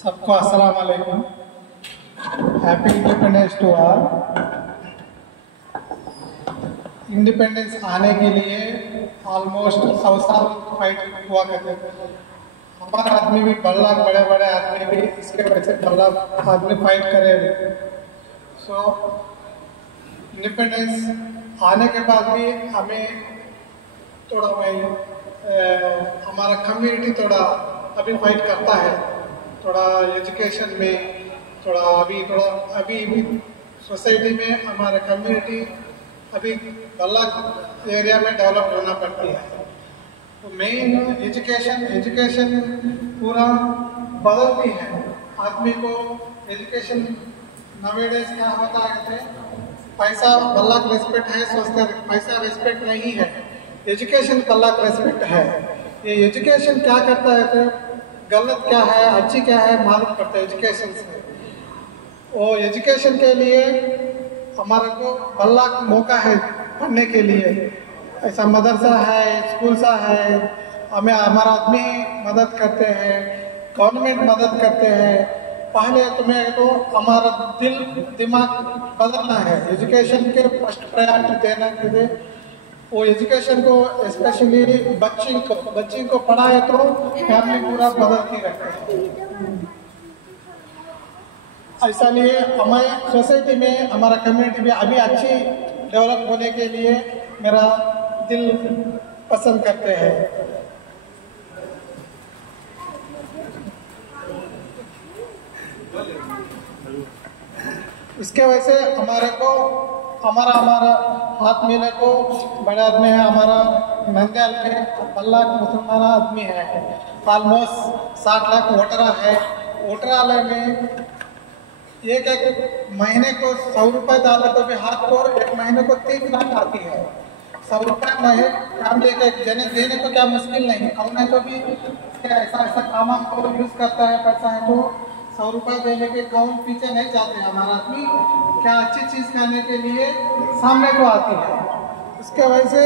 सबको अस्सलाम वालेकुम। Happy independence to all. Independence आने के लिए ऑलमोस्ट 100 साल फाइट हुआ करते थे। हमारा आदमी भी बल्ला, बड़े बड़े आदमी भी इसके वजह से बल्ला आदमी फाइट करे। सो इंडिपेंडेंस आने के बाद भी हमें थोड़ा हमारा कम्युनिटी थोड़ा अभी फाइट करता है, थोड़ा एजुकेशन में, थोड़ा अभी भी सोसाइटी में हमारा कम्युनिटी अभी बल्ला एरिया में डेवलप होना पड़ती है। तो मेन एजुकेशन पूरा बदलती है आदमी को। एजुकेशन नवेडेज क्या होता है, पैसा बल्ला का रिस्पेक्ट है, सोचते पैसा रिस्पेक्ट नहीं है, एजुकेशन बल्ला का रिस्पेक्ट है। ये एजुकेशन क्या करता है तो गलत क्या है अच्छी क्या है मालूम पड़ता है एजुकेशन से। वो एजुकेशन के लिए हमारे को बल्ला का मौका है पढ़ने के लिए। ऐसा मदरसा है, स्कूल सा है, हमें हमारा आदमी मदद करते हैं, गवर्नमेंट मदद करते हैं। पहले तुम्हें तो हमारा दिमाग बदलना है, एजुकेशन के फर्स्ट प्रायोरिटी देना के लिए। वो एजुकेशन को स्पेशली बच्ची को पढ़ाए तो फैमिली पूरा बदलती रहती है। ऐसा लिए हमारे सोसाइटी में हमारा कम्युनिटी भी अभी अच्छी डेवलप होने के लिए मेरा दिल पसंद करते हैं। इसके वजह से हमारा हाथ मिले को बड़े आदमी है, हमारा नंदियाल में बल्ला मुसलमान आदमी है, ऑलमोस्ट 60 लाख वोटर है। वोटरालय में एक महीने को 100 रुपये डाले तो भी हाथ को एक महीने को 3 लाख आती है। 100 रुपये फैमिली के जने देने को क्या मुश्किल नहीं, कौन है तो भी ऐसा काम को यूज करता है, पैसा है तो 100 रुपये देने के कौन पीछे नहीं जाते। हमारा आदमी क्या अच्छी चीज करने के लिए सामने को आती है। इसके वजह से